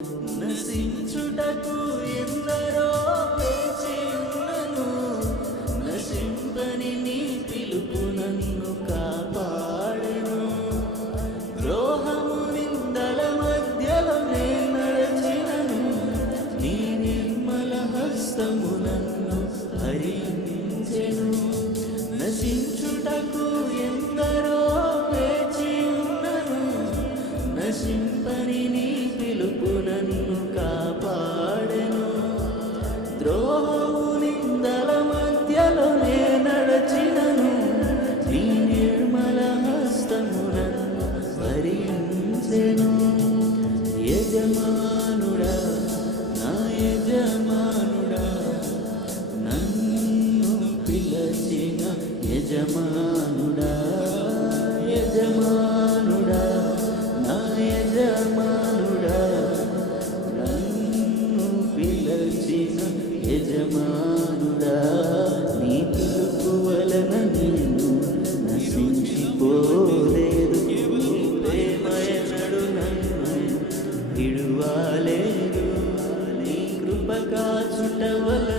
నశించుటకు ఎందరో వేచి ఉన్నను, నశింపని నీ పిలుపు నన్ను కాపాడెను. ద్రోహము నిందల మధ్యలో నే నడచినను, నీ నిర్మల హస్తము నన్ను హరించెను. నశించుటకు ఎందరో వేచి ఉన్నను, నశింపని నీ పిలుపు నన్ను కాపాడెను. ద్రోహము నిందల మధ్యలో నే నడచినను, నీ నిర్మల హస్తము నన్ను భరించెను. యజమానుడా, నా యజమానుడా, నన్ను పిలచిన యజమానుడా, యజమానుడా, నా యజమానుడా, నన్ను పిలచిన యజమానుడా. నీ పిలుపు వలన నేను నశించిపోలేదు, ప్రేమయనడు నన్ను విడువలేదు. నీ కృప కాచుట వలన